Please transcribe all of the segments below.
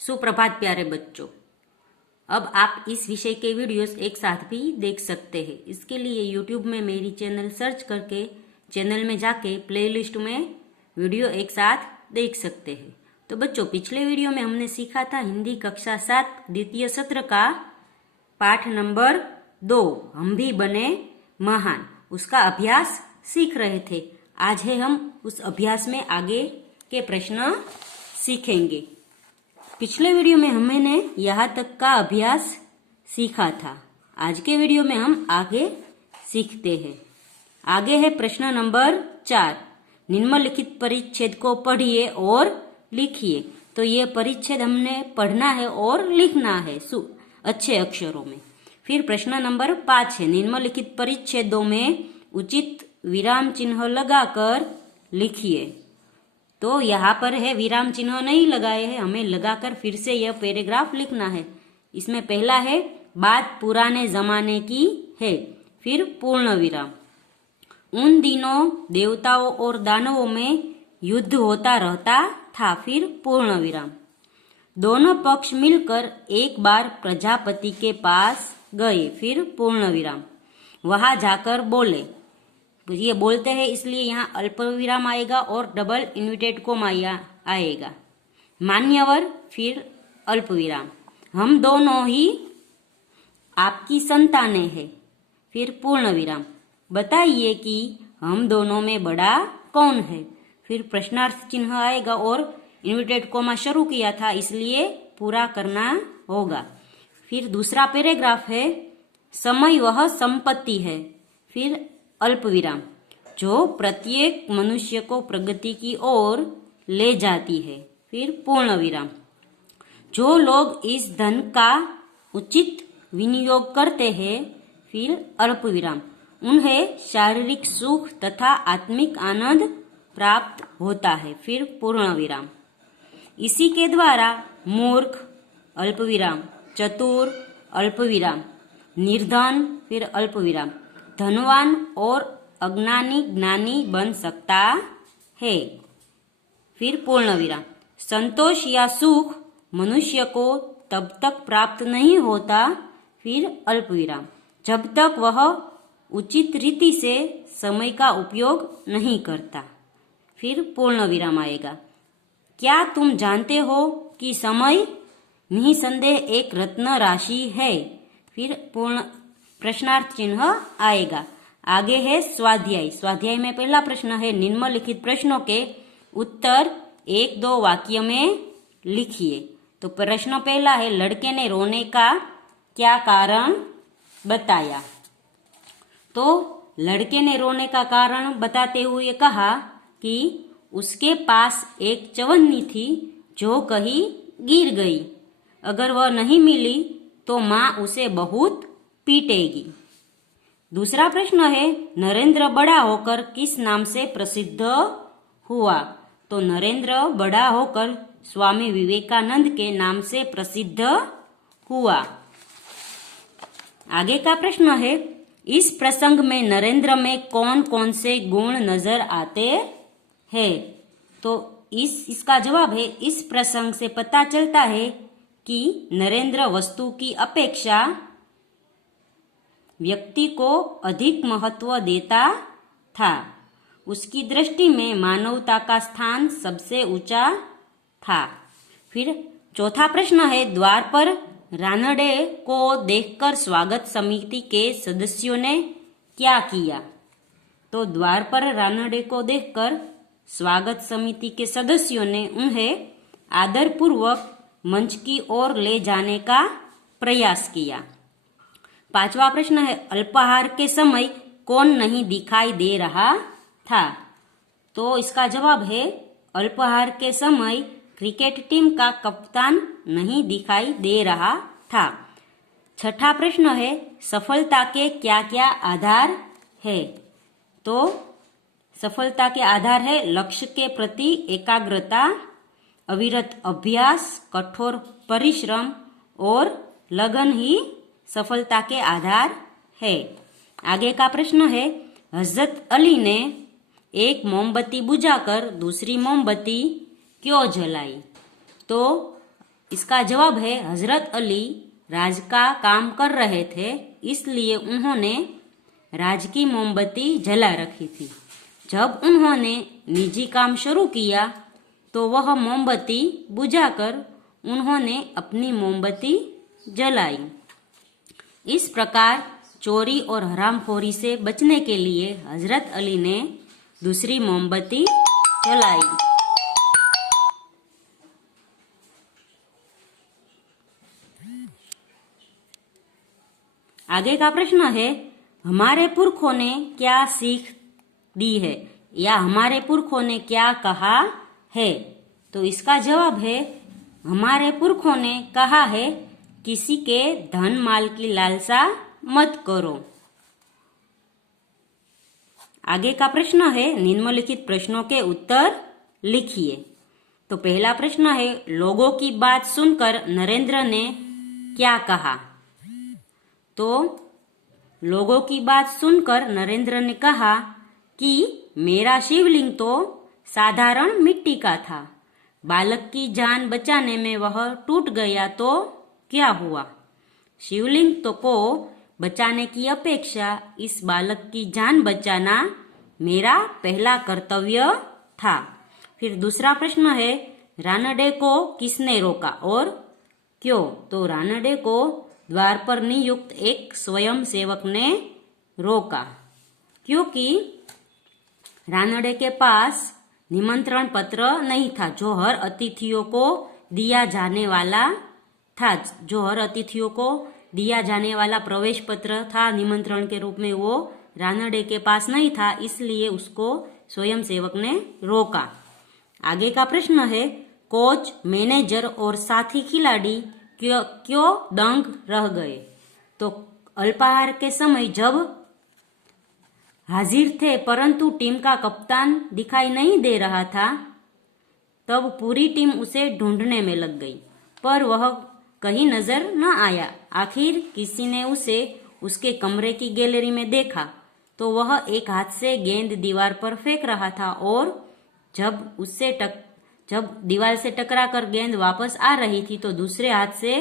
सुप्रभात प्यारे बच्चों। अब आप इस विषय के वीडियोस एक साथ भी देख सकते हैं। इसके लिए YouTube में मेरी चैनल सर्च करके चैनल में जाके प्लेलिस्ट में वीडियो एक साथ देख सकते हैं। तो बच्चों, पिछले वीडियो में हमने सीखा था हिंदी कक्षा 7 द्वितीय सत्र का पाठ नंबर 2, हम भी बने महान, उसका अभ्यास सीख रहे थे। आज है हम उस अभ्यास में आगे के प्रश्न सीखेंगे। पिछले वीडियो में हमने यहाँ तक का अभ्यास सीखा था। आज के वीडियो में हम आगे सीखते हैं। आगे है प्रश्न नंबर 4। निम्नलिखित परिच्छेद को पढ़िए और लिखिए। तो ये परिच्छेद हमने पढ़ना है और लिखना है अच्छे अक्षरों में। फिर प्रश्न नंबर 5 है, निम्नलिखित परिच्छेदों में उचित विराम चिन्ह लगाकर लिखिए। तो यहाँ पर है विराम चिन्ह नहीं लगाए हैं, हमें लगाकर फिर से यह पैराग्राफ लिखना है। इसमें पहला है बात पुराने जमाने की है, फिर पूर्ण विराम। उन दिनों देवताओं और दानवों में युद्ध होता रहता था, फिर पूर्ण विराम। दोनों पक्ष मिलकर एक बार प्रजापति के पास गए, फिर पूर्ण विराम। वहां जाकर बोले, ये बोलते हैं इसलिए यहाँ अल्प विराम आएगा और डबल इन्वर्टेड कॉमा आएगा। मान्यवर, फिर अल्प विराम। हम दोनों ही आपकी संतानें हैं, फिर पूर्ण विराम। बताइए कि हम दोनों में बड़ा कौन है, फिर प्रश्नार्थ चिन्ह आएगा और इन्वर्टेड कॉमा शुरू किया था इसलिए पूरा करना होगा। फिर दूसरा पैराग्राफ है, समय वह संपत्ति है, फिर अल्प विराम, जो प्रत्येक मनुष्य को प्रगति की ओर ले जाती है, फिर पूर्ण विराम। जो लोग इस धन का उचित विनियोग करते हैं, फिर अल्प विराम, उन्हें शारीरिक सुख तथा आत्मिक आनंद प्राप्त होता है, फिर पूर्ण विराम। इसी के द्वारा मूर्ख अल्प विराम, चतुर अल्प विराम, निर्धन फिर अल्प विराम, धनवान और अज्ञानी ज्ञानी बन सकता है, फिर पूर्ण विराम। संतोष या सुख मनुष्य को तब तक प्राप्त नहीं होता, फिर अल्प विराम, जब तक वह उचित रीति से समय का उपयोग नहीं करता, फिर पूर्ण विराम आएगा। क्या तुम जानते हो कि समय निसंदेह एक रत्न राशि है, फिर पूर्ण प्रश्नार्थ चिन्ह आएगा। आगे है स्वाध्याय। स्वाध्याय में पहला प्रश्न है, निम्नलिखित प्रश्नों के उत्तर 1-2 वाक्य में लिखिए। तो प्रश्न पहला है, लड़के ने रोने का क्या कारण बताया। तो लड़के ने रोने का कारण बताते हुए कहा कि उसके पास एक चवन्नी थी जो कहीं गिर गई। अगर वह नहीं मिली तो माँ उसे बहुत पीटेगी। दूसरा प्रश्न है, नरेंद्र बड़ा होकर किस नाम से प्रसिद्ध हुआ। तो नरेंद्र बड़ा होकर स्वामी विवेकानंद के नाम से प्रसिद्ध हुआ। आगे का प्रश्न है, इस प्रसंग में नरेंद्र में कौन कौन से गुण नजर आते हैं। तो इसका जवाब है, इस प्रसंग से पता चलता है कि नरेंद्र वस्तु की अपेक्षा व्यक्ति को अधिक महत्व देता था। उसकी दृष्टि में मानवता का स्थान सबसे ऊंचा था। फिर चौथा प्रश्न है, द्वार पर रानडे को देखकर स्वागत समिति के सदस्यों ने क्या किया। तो द्वार पर रानडे को देखकर स्वागत समिति के सदस्यों ने उन्हें आदरपूर्वक मंच की ओर ले जाने का प्रयास किया। पांचवा प्रश्न है, अल्पाहार के समय कौन नहीं दिखाई दे रहा था। तो इसका जवाब है, अल्पाहार के समय क्रिकेट टीम का कप्तान नहीं दिखाई दे रहा था। छठा प्रश्न है, सफलता के क्या क्या आधार है। तो सफलता के आधार है, लक्ष्य के प्रति एकाग्रता, अविरत अभ्यास, कठोर परिश्रम और लगन ही सफलता के आधार है। आगे का प्रश्न है, हजरत अली ने एक मोमबत्ती बुझाकर दूसरी मोमबत्ती क्यों जलाई। तो इसका जवाब है हजरत अली राज का काम कर रहे थे, इसलिए उन्होंने राज की मोमबत्ती जला रखी थी। जब उन्होंने निजी काम शुरू किया तो वह मोमबत्ती बुझाकर उन्होंने अपनी मोमबत्ती जलाई। इस प्रकार चोरी और हरामखोरी से बचने के लिए हजरत अली ने दूसरी मोमबत्ती जलाई। आगे का प्रश्न है, हमारे पुरखों ने क्या सीख दी है या हमारे पुरखों ने क्या कहा है? तो इसका जवाब है हमारे पुरखों ने कहा है किसी के धन माल की लालसा मत करो। आगे का प्रश्न है निम्नलिखित प्रश्नों के उत्तर लिखिए। तो पहला प्रश्न है, लोगों की बात सुनकर नरेंद्र ने क्या कहा? तो लोगों की बात सुनकर नरेंद्र ने कहा कि मेरा शिवलिंग तो साधारण मिट्टी का था, बालक की जान बचाने में वह टूट गया तो क्या हुआ? शिवलिंग तो को बचाने की अपेक्षा इस बालक की जान बचाना मेरा पहला कर्तव्य था। फिर दूसरा प्रश्न है, रानडे को किसने रोका और क्यों? तो रानडे को द्वार पर नियुक्त एक स्वयं सेवक ने रोका, क्योंकि रानडे के पास निमंत्रण पत्र नहीं था जो हर अतिथियों को दिया जाने वाला था। जो हर अतिथियों को दिया जाने वाला प्रवेश पत्र था निमंत्रण के रूप में, वो रानडे के पास नहीं था, इसलिए उसको स्वयं सेवक ने रोका। आगे का प्रश्न है, कोच, मैनेजर और साथी खिलाड़ी क्यों दंग रह गए? तो अल्पाहार के समय जब हाजिर थे परंतु टीम का कप्तान दिखाई नहीं दे रहा था, तब पूरी टीम उसे ढूंढने में लग गई, पर वह कहीं नजर न आया। आखिर किसी ने उसे उसके कमरे की गैलरी में देखा तो वह एक हाथ से गेंद दीवार पर फेंक रहा था और जब दीवार से टकरा कर गेंद वापस आ रही थी तो दूसरे हाथ से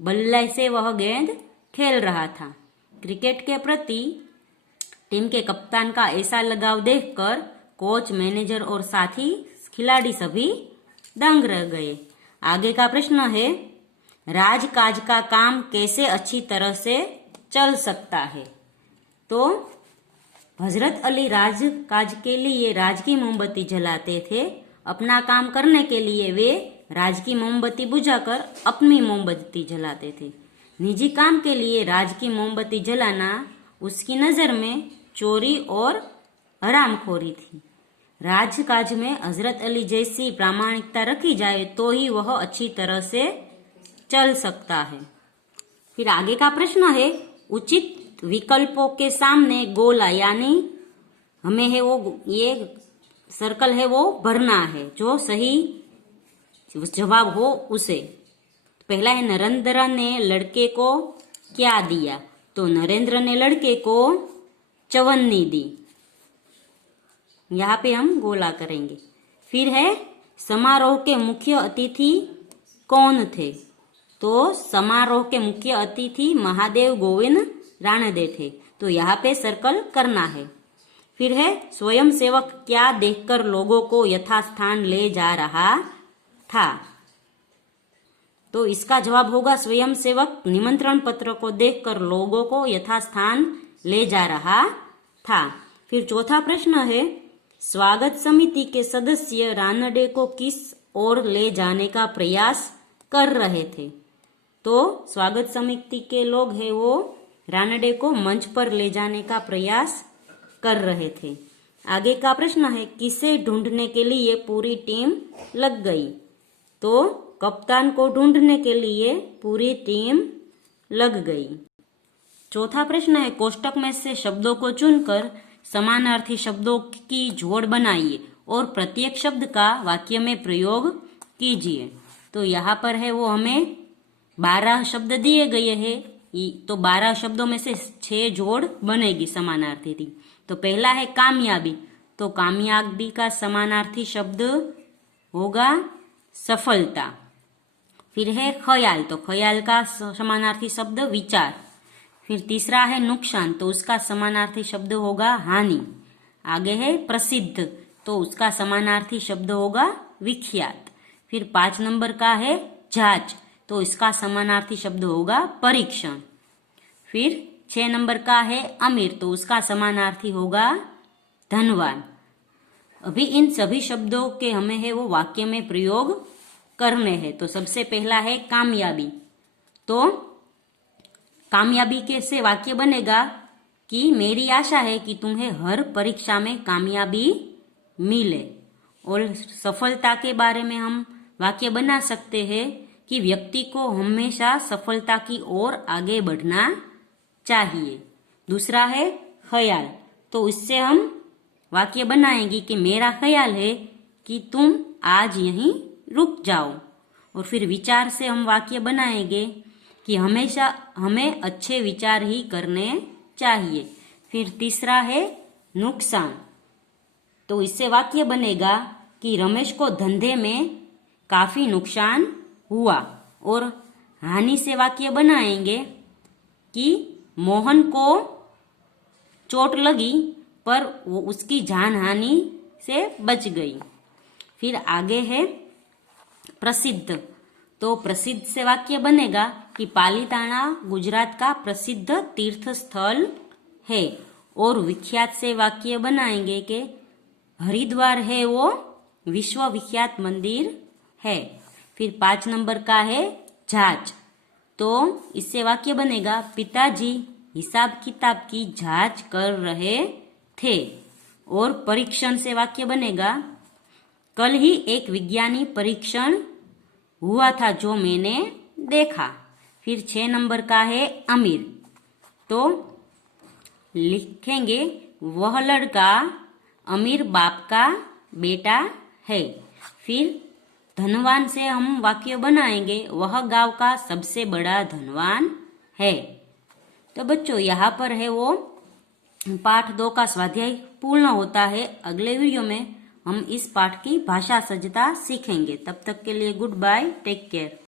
बल्ले से वह गेंद खेल रहा था। क्रिकेट के प्रति टीम के कप्तान का ऐसा लगाव देखकर कोच, मैनेजर और साथी खिलाड़ी सभी दंग रह गए। आगे का प्रश्न है, राजकाज का काम कैसे अच्छी तरह से चल सकता है? तो हजरत अली राजकाज के लिए राज की मोमबत्ती जलाते थे। अपना काम करने के लिए वे राज की मोमबत्ती बुझाकर अपनी मोमबत्ती जलाते थे। निजी काम के लिए राज की मोमबत्ती जलाना उसकी नजर में चोरी और हरामखोरी थी। राजकाज में हजरत अली जैसी प्रामाणिकता रखी जाए तो ही वह अच्छी तरह से चल सकता है। फिर आगे का प्रश्न है, उचित विकल्पों के सामने गोला यानी हमें है वो ये सर्कल है वो भरना है, जो सही जवाब हो उसे। पहला है, नरेंद्र ने लड़के को क्या दिया? तो नरेंद्र ने लड़के को चवन्नी दी। यहाँ पे हम गोला करेंगे। फिर है, समारोह के मुख्य अतिथि कौन थे? तो समारोह के मुख्य अतिथि महादेव गोविंद रानडे थे, तो यहाँ पे सर्कल करना है। फिर है, स्वयं सेवक क्या देखकर लोगों को यथास्थान ले जा रहा था? तो इसका जवाब होगा स्वयं सेवक निमंत्रण पत्र को देखकर लोगों को यथास्थान ले जा रहा था। फिर चौथा प्रश्न है, स्वागत समिति के सदस्य रानडे को किस ओर ले जाने का प्रयास कर रहे थे? तो स्वागत समिति के लोग हैं वो रानडे को मंच पर ले जाने का प्रयास कर रहे थे। आगे का प्रश्न है, किसे ढूंढने के लिए पूरी टीम लग गई? तो कप्तान को ढूंढने के लिए पूरी टीम लग गई। चौथा प्रश्न है, कोष्टक में से शब्दों को चुनकर समानार्थी शब्दों की जोड़ बनाइए और प्रत्येक शब्द का वाक्य में प्रयोग कीजिए। तो यहाँ पर है वो हमें 12 शब्द दिए गए हैं, तो 12 शब्दों में से 6 जोड़ बनेगी समानार्थी थी। तो पहला है कामयाबी, तो कामयाबी का समानार्थी शब्द होगा सफलता। फिर है ख्याल, तो ख्याल का समानार्थी शब्द विचार। फिर तीसरा है नुकसान, तो उसका समानार्थी शब्द होगा हानि। आगे है प्रसिद्ध, तो उसका समानार्थी शब्द होगा विख्यात। फिर 5 नंबर का है जांच, तो इसका समानार्थी शब्द होगा परीक्षण। फिर 6 नंबर का है अमीर, तो उसका समानार्थी होगा धनवान। अभी इन सभी शब्दों के हमें है वो वाक्य में प्रयोग करने हैं। तो सबसे पहला है कामयाबी, तो कामयाबी कैसे वाक्य बनेगा कि मेरी आशा है कि तुम्हें हर परीक्षा में कामयाबी मिले। और सफलता के बारे में हम वाक्य बना सकते हैं कि व्यक्ति को हमेशा सफलता की ओर आगे बढ़ना चाहिए। दूसरा है ख्याल, तो इससे हम वाक्य बनाएंगे कि मेरा ख्याल है कि तुम आज यहीं रुक जाओ। और फिर विचार से हम वाक्य बनाएंगे कि हमेशा हमें अच्छे विचार ही करने चाहिए। फिर तीसरा है नुकसान, तो इससे वाक्य बनेगा कि रमेश को धंधे में काफी नुकसान हुआ। और हानि से वाक्य बनाएंगे कि मोहन को चोट लगी पर वो उसकी जान हानि से बच गई। फिर आगे है प्रसिद्ध, तो प्रसिद्ध से वाक्य बनेगा कि पालीताना गुजरात का प्रसिद्ध तीर्थ स्थल है। और विख्यात से वाक्य बनाएंगे कि हरिद्वार है वो विश्व विख्यात मंदिर है। फिर 5 नंबर का है जांच, तो इससे वाक्य बनेगा पिताजी हिसाब किताब की जांच कर रहे थे। और परीक्षण से वाक्य बनेगा कल ही एक विज्ञानी परीक्षण हुआ था जो मैंने देखा। फिर 6 नंबर का है अमीर, तो लिखेंगे वह लड़का अमीर बाप का बेटा है। फिर धनवान से हम वाक्य बनाएंगे वह गांव का सबसे बड़ा धनवान है। तो बच्चों यहाँ पर है वो पाठ 2 का स्वाध्याय पूर्ण होता है। अगले वीडियो में हम इस पाठ की भाषा सज्जता सीखेंगे। तब तक के लिए गुड बाय, टेक केयर।